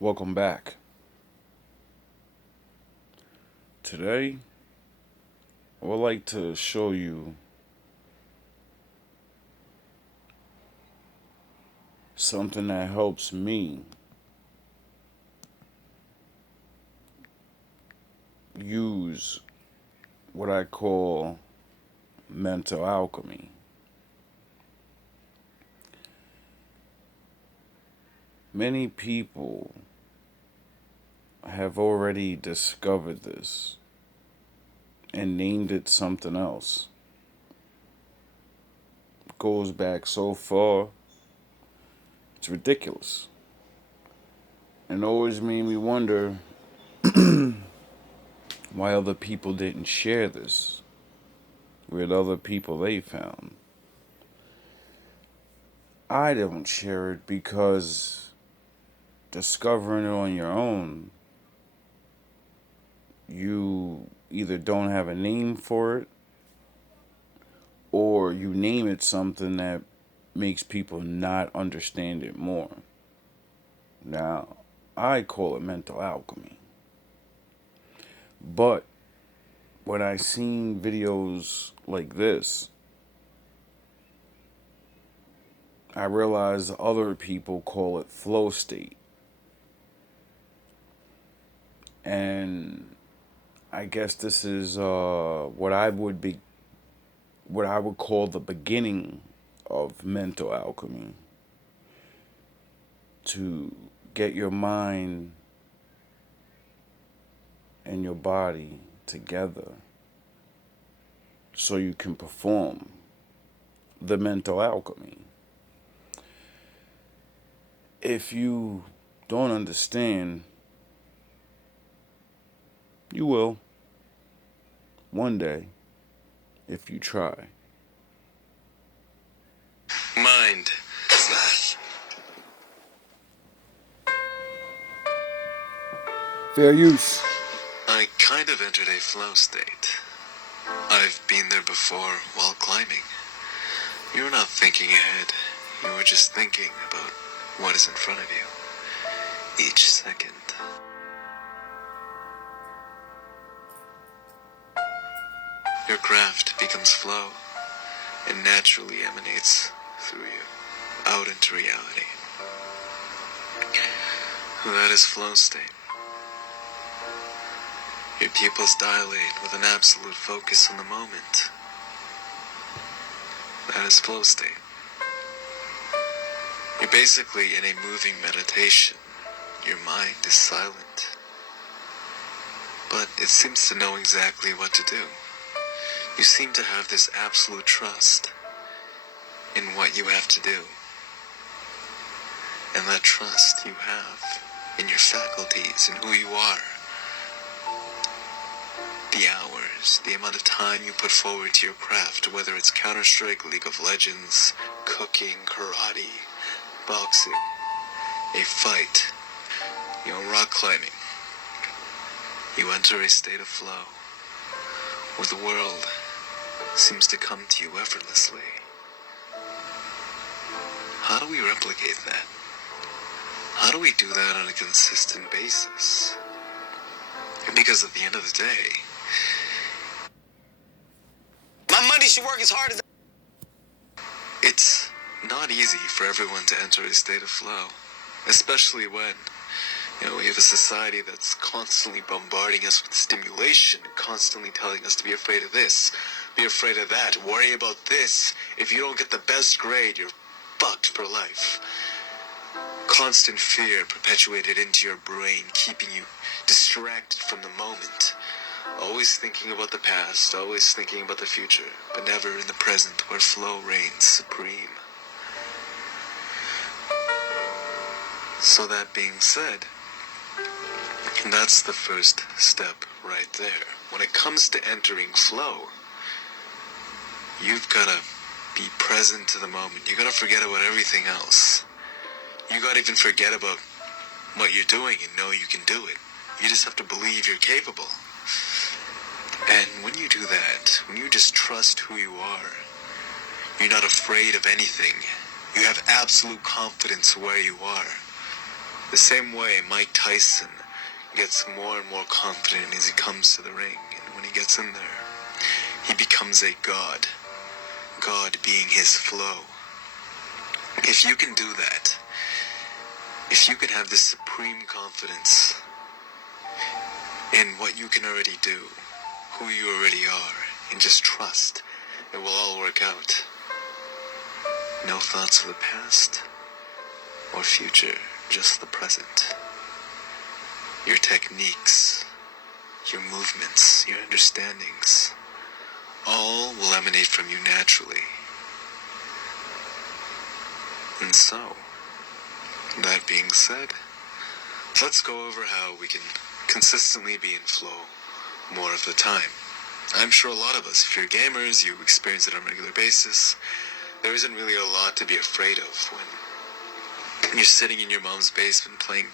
Welcome back. Today, I would like to show you something that helps me use what I call mental alchemy. Many people have already discovered this and named it something else. It goes back so far, it's ridiculous. And always made me wonder why other people didn't share this with other people they found. I don't share it because discovering it on your own, you either don't have a name for it or you name it something that makes people not understand it more. Now, I call it mental alchemy. But when I seen videos like this, I realized other people call it flow state. And I guess this is what I would call the beginning of mental alchemy, to get your mind and your body together so you can perform the mental alchemy. If you don't understand, you will one day if you try. Mind slash. Fair use. I kind of entered a flow state. I've been there before while climbing. You were not thinking ahead. You were just thinking about what is in front of you. Each second. Your craft becomes flow and naturally emanates through you, out into reality. That is flow state. Your pupils dilate with an absolute focus on the moment. That is flow state. You're basically in a moving meditation. Your mind is silent, but it seems to know exactly what to do. You seem to have this absolute trust in what you have to do. And that trust you have in your faculties and who you are. The hours, the amount of time you put forward to your craft, whether it's Counter-Strike, League of Legends, cooking, karate, boxing, a fight, rock climbing. You enter a state of flow where the world seems to come to you effortlessly. How do we replicate that? How do we do that on a consistent basis? Because at the end of the day, my money should work as hard as... It's not easy for everyone to enter a state of flow, especially when, we have a society that's constantly bombarding us with stimulation, constantly telling us to be afraid of this, be afraid of that, worry about this. If you don't get the best grade, you're fucked for life. Constant fear perpetuated into your brain, keeping you distracted from the moment. Always thinking about the past, always thinking about the future, but never in the present where flow reigns supreme. So that being said, that's the first step right there. When it comes to entering flow, you've got to be present to the moment. You got to forget about everything else. You got to even forget about what you're doing and know you can do it. You just have to believe you're capable. And when you do that, when you just trust who you are, you're not afraid of anything. You have absolute confidence where you are. The same way Mike Tyson gets more and more confident as he comes to the ring, and when he gets in there, he becomes a god. God being his flow. If you can do that, if you can have this supreme confidence in what you can already do, who you already are, and just trust it will all work out. No thoughts of the past or future, just the present. Your techniques, your movements, your understandings, all will emanate from you naturally. And so, that being said, let's go over how we can consistently be in flow more of the time. I'm sure a lot of us, if you're gamers, you experience it on a regular basis. There isn't really a lot to be afraid of when you're sitting in your mom's basement playing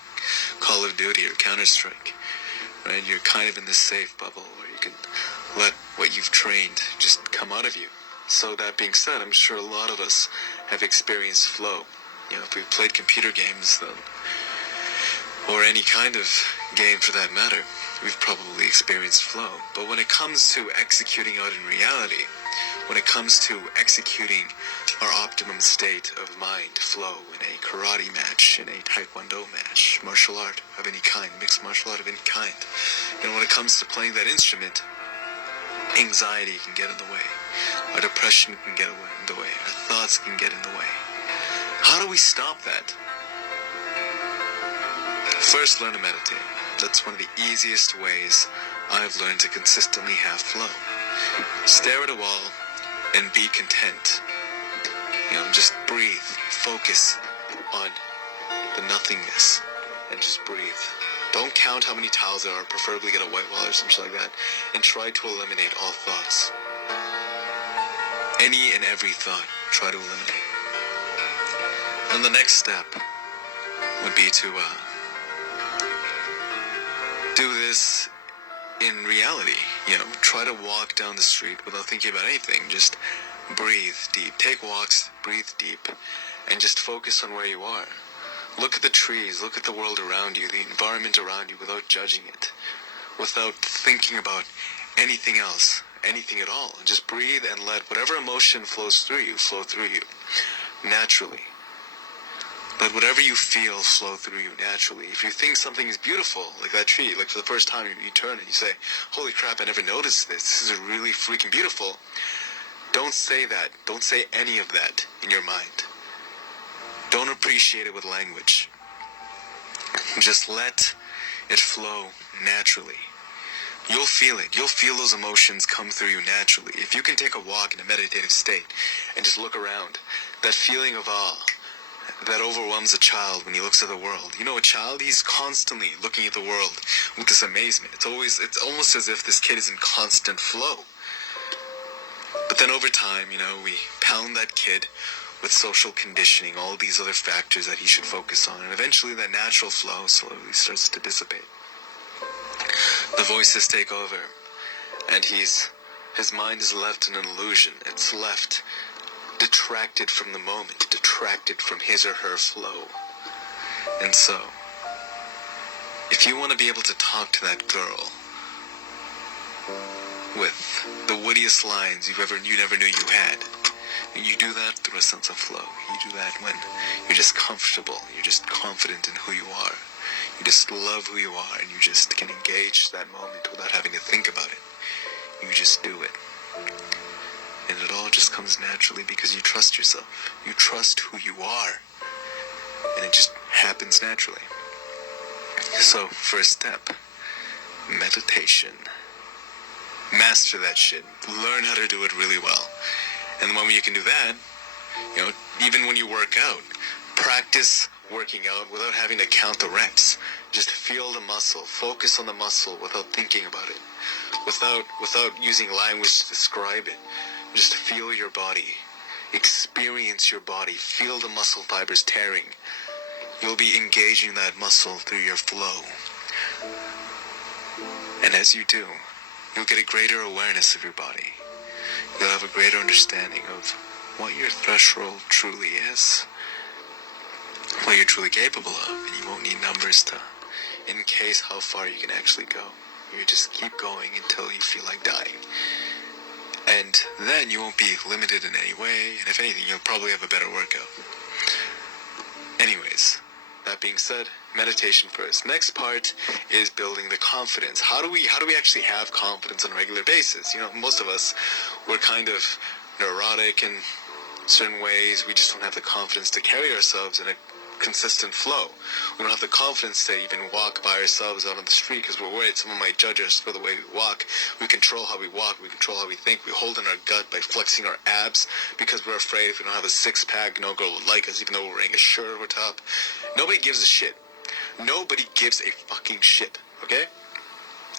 Call of Duty or Counter-Strike, right? You're kind of in this safe bubble where you can let what you've trained just come out of you. So that being said, I'm sure a lot of us have experienced flow. You know, if we've played computer games, then, or any kind of game for that matter, we've probably experienced flow. But when it comes to executing out in reality, when it comes to executing our optimum state of mind, flow, in a karate match, in a taekwondo match, martial art of any kind, mixed martial art of any kind, and when it comes to playing that instrument, anxiety can get in the way, our depression can get in the way, our thoughts can get in the way. How do we stop that? First, learn to meditate. That's one of the easiest ways I've learned to consistently have flow. Stare at a wall and be content. You know, just breathe. Focus on the nothingness and just breathe. Don't count how many tiles there are, preferably get a white wall or something like that, and try to eliminate all thoughts. Any and every thought, try to eliminate. And the next step would be to do this in reality. You know, try to walk down the street without thinking about anything. Just breathe deep. Take walks, breathe deep, and just focus on where you are. Look at the trees, look at the world around you, the environment around you, without judging it, without thinking about anything else, anything at all. And just breathe and let whatever emotion flows through you, naturally. Let whatever you feel flow through you naturally. If you think something is beautiful, like that tree, like for the first time you turn and you say, holy crap, I never noticed this. This is really freaking beautiful. Don't say that. Don't say any of that in your mind. Don't appreciate it with language. Just let it flow naturally. You'll feel it. You'll feel those emotions come through you naturally. If you can take a walk in a meditative state and just look around, that feeling of awe that overwhelms a child when he looks at the world. You know, a child, he's constantly looking at the world with this amazement. It's almost as if this kid is in constant flow. But then over time, you know, we pound that kid with social conditioning, all these other factors that he should focus on, and eventually that natural flow slowly starts to dissipate. The voices take over, and his mind is left in an illusion. It's left detracted from the moment, detracted from his or her flow. And so, if you want to be able to talk to that girl with the wittiest lines you never knew you had, and you do that through a sense of flow. You do that when you're just comfortable, you're just confident in who you are. You just love who you are, and you just can engage that moment without having to think about it. You just do it. And it all just comes naturally because you trust yourself. You trust who you are. And it just happens naturally. So, first step, meditation. Master that shit. Learn how to do it really well. And the moment you can do that, you know, even when you work out, practice working out without having to count the reps. Just feel the muscle. Focus on the muscle without thinking about it. Without using language to describe it. Just feel your body. Experience your body. Feel the muscle fibers tearing. You'll be engaging that muscle through your flow. And as you do, you'll get a greater awareness of your body. You'll have a greater understanding of what your threshold truly is. what you're truly capable of, and you won't need numbers to encase how far you can actually go. You just keep going until you feel like dying. And then you won't be limited in any way, and if anything, you'll probably have a better workout. Anyways, that being said, meditation first. Next part is building the confidence. How do we actually have confidence on a regular basis? You know, most of us, we're kind of neurotic in certain ways. We just don't have the confidence to carry ourselves in a consistent flow. We don't have the confidence to even walk by ourselves out on the street because we're worried someone might judge us for the way we walk. We control how we walk, we control how we think, we hold in our gut by flexing our abs because we're afraid if we don't have a six-pack, no girl will like us even though we're wearing a shirt over top. Nobody gives a shit. Nobody gives a fucking shit, okay?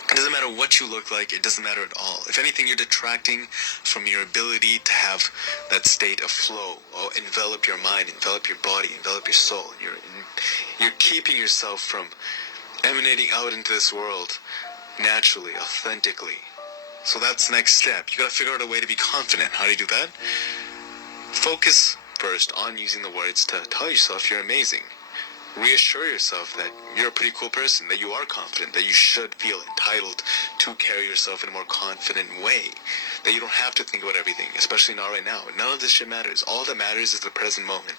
It doesn't matter what you look like, it doesn't matter at all. If anything, you're detracting from your ability to have that state of flow, or envelop your mind, envelop your body, envelop your soul. You're keeping yourself from emanating out into this world naturally, authentically. So that's the next step. You gotta figure out a way to be confident. How do you do that? Focus first on using the words to tell yourself you're amazing. Reassure yourself that you're a pretty cool person, that you are confident, that you should feel entitled to carry yourself in a more confident way, that you don't have to think about everything, especially not right now. None of this shit matters. All that matters is the present moment.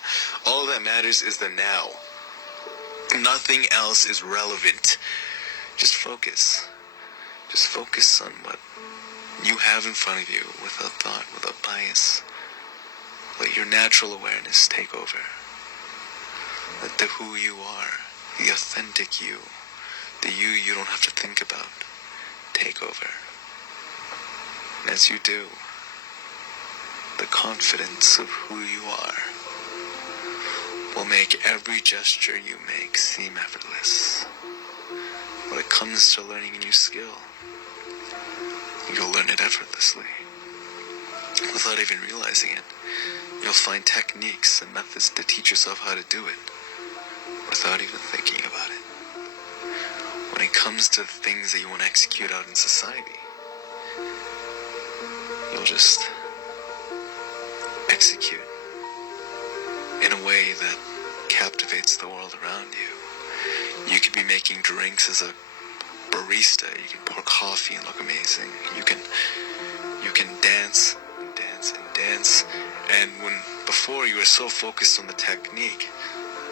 All that matters is the now. Nothing else is relevant. Just focus. Just focus on what you have in front of you without thought, without bias. Let your natural awareness take over. Let the who you are, the authentic you, the you don't have to think about, take over. And as you do, the confidence of who you are will make every gesture you make seem effortless. When it comes to learning a new skill, you'll learn it effortlessly. Without even realizing it, you'll find techniques and methods to teach yourself how to do it, without even thinking about it. When it comes to the things that you want to execute out in society, you'll just execute in a way that captivates the world around you. You could be making drinks as a barista. You can pour coffee and look amazing. You can dance and dance and dance. And when before you were so focused on the technique,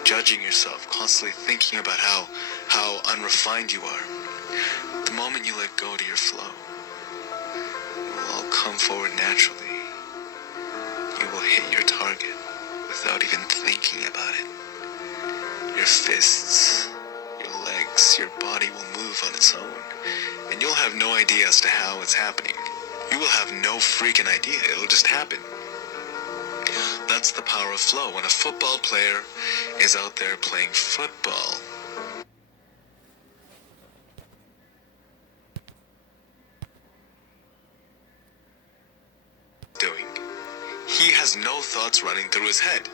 judging yourself, constantly thinking about how unrefined you are, the moment you let go to your flow, it will all come forward naturally. You will hit your target without even thinking about it. Your fists, your legs, your body will move on its own, and you'll have no idea as to how it's happening. You will have no freaking idea. It'll just happen. That's the power of flow. When a football player is out there playing football, he has no thoughts running through his head.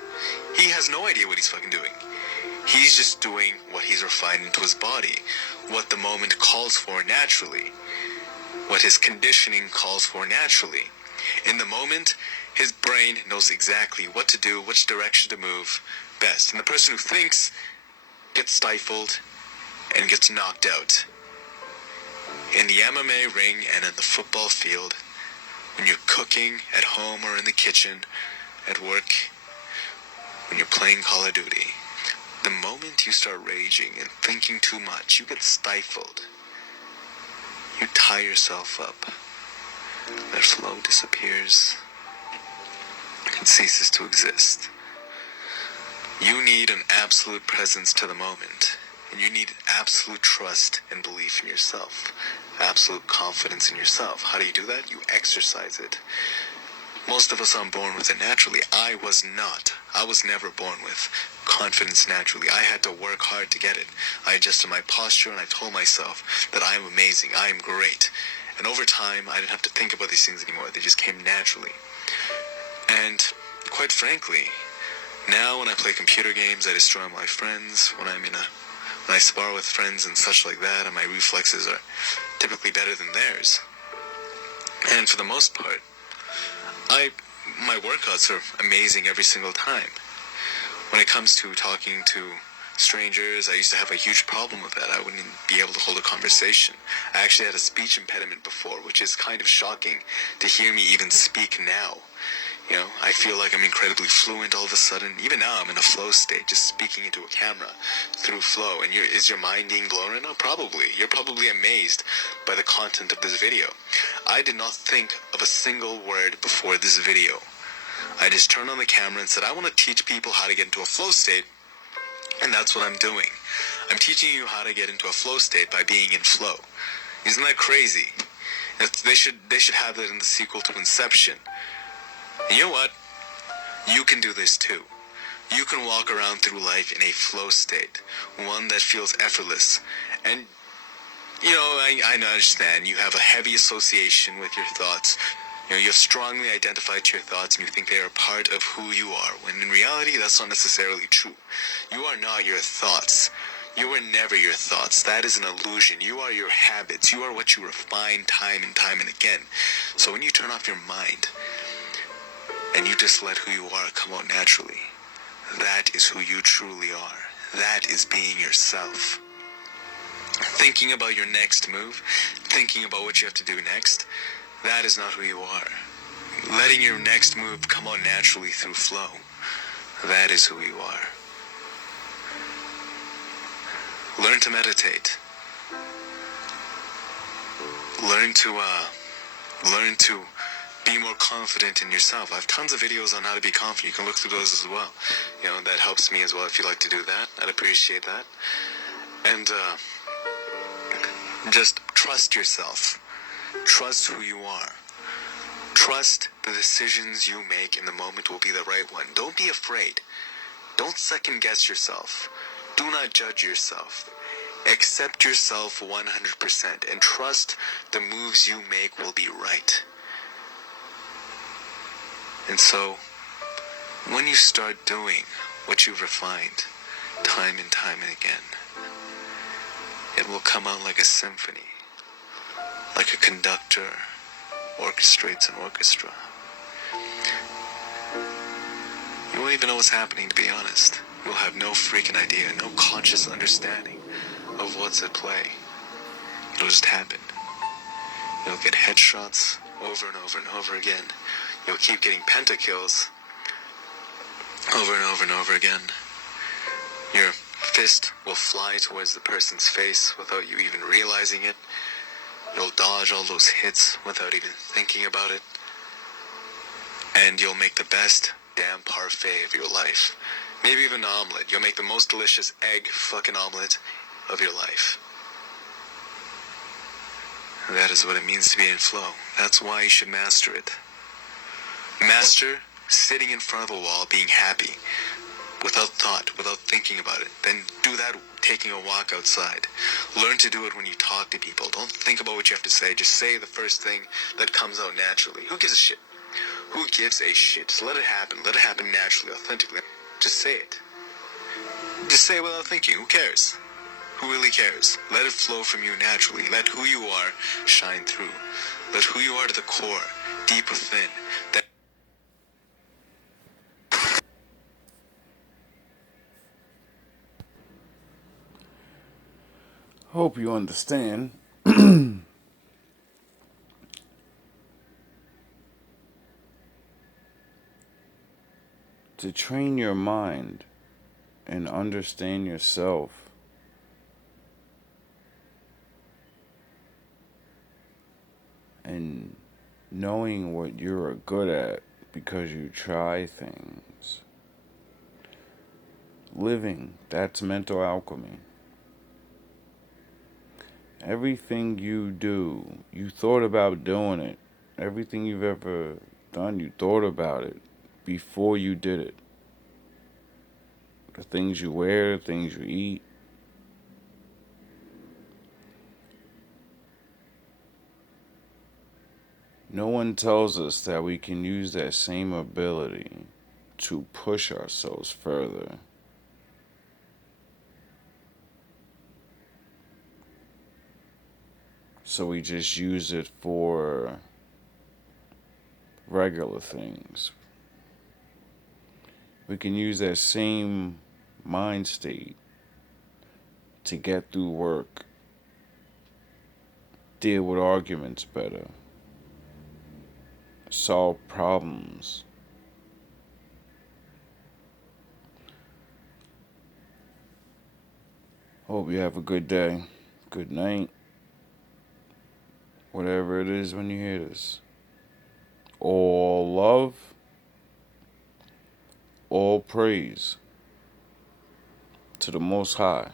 He has no idea what he's fucking doing. He's just doing what he's refined into his body, what the moment calls for naturally, what his conditioning calls for naturally. In the moment, his brain knows exactly what to do, which direction to move best. And the person who thinks gets stifled and gets knocked out. In the MMA ring and in the football field, when you're cooking at home or in the kitchen, at work, when you're playing Call of Duty, the moment you start raging and thinking too much, you get stifled. You tie yourself up. That flow disappears. It ceases to exist. You need an absolute presence to the moment, and you need absolute trust and belief in yourself, absolute confidence in yourself. How do you do that? You exercise it. Most of us aren't born with it naturally. I was not. I was never born with confidence naturally. I had to work hard to get it. I adjusted my posture and I told myself that I am amazing, I am great. And over time, I didn't have to think about these things anymore. They just came naturally. And quite frankly, now when I play computer games, I destroy my friends. When I spar with friends and such like that, and my reflexes are typically better than theirs. And for the most part, my workouts are amazing every single time. When it comes to talking to strangers, I used to have a huge problem with that. I wouldn't be able to hold a conversation. I actually had a speech impediment before, which is kind of shocking to hear me even speak now. I feel like I'm incredibly fluent all of a sudden. Even now, I'm in a flow state, just speaking into a camera through flow. And is your mind being blown right now? Probably. You're probably amazed by the content of this video. I did not think of a single word before this video. I just turned on the camera and said, I want to teach people how to get into a flow state, and that's what I'm doing. I'm teaching you how to get into a flow state by being in flow. Isn't that crazy? They should have that in the sequel to Inception. And you know what? You can do this too. You can walk around through life in a flow state, one that feels effortless. And, I understand you have a heavy association with your thoughts. You've strongly identified to your thoughts and you think they are a part of who you are, when in reality, that's not necessarily true. You are not your thoughts. You were never your thoughts. That is an illusion. You are your habits. You are what you refine time and again. So when you turn off your mind, and you just let who you are come out naturally, that is who you truly are. That is being yourself. Thinking about your next move, thinking about what you have to do next, that is not who you are. Letting your next move come out naturally through flow, that is who you are. Learn to meditate. Learn to be more confident in yourself. I have tons of videos on how to be confident. You can look through those as well. That helps me as well if you'd like to do that. I'd appreciate that. And just trust yourself. Trust who you are. Trust the decisions you make in the moment will be the right one. Don't be afraid. Don't second guess yourself. Do not judge yourself. Accept yourself 100% and trust the moves you make will be right. And so, when you start doing what you've refined time and time and again, it will come out like a symphony, like a conductor orchestrates an orchestra. You won't even know what's happening, to be honest. You'll have no freaking idea, no conscious understanding of what's at play. It'll just happen. You'll get headshots over and over and over again. You'll keep getting pentakills over and over and over again. Your fist will fly towards the person's face without you even realizing it. You'll dodge all those hits without even thinking about it. And you'll make the best damn parfait of your life. Maybe even an omelet. You'll make the most delicious egg fucking omelet of your life. And that is what it means to be in flow. That's why you should master it. Master sitting in front of a wall, being happy, without thought, without thinking about it. Then do that taking a walk outside. Learn to do it when you talk to people. Don't think about what you have to say. Just say the first thing that comes out naturally. Who gives a shit? Who gives a shit? Just let it happen. Let it happen naturally, authentically. Just say it. Just say it without thinking. Who cares? Who really cares? Let it flow from you naturally. Let who you are shine through. Let who you are to the core, deep within, that Hope you understand. To train your mind and understand yourself, and knowing what you're good at because you try things. Living, that's mental alchemy. Everything you do, you thought about doing it. Everything you've ever done, you thought about it before you did it. The things you wear, the things you eat. No one tells us that we can use that same ability to push ourselves further. So we just use it for regular things. We can use that same mind state to get through work, deal with arguments better, solve problems. Hope you have a good day, good night, whatever it is when you hear this. All love, all praise to the Most High.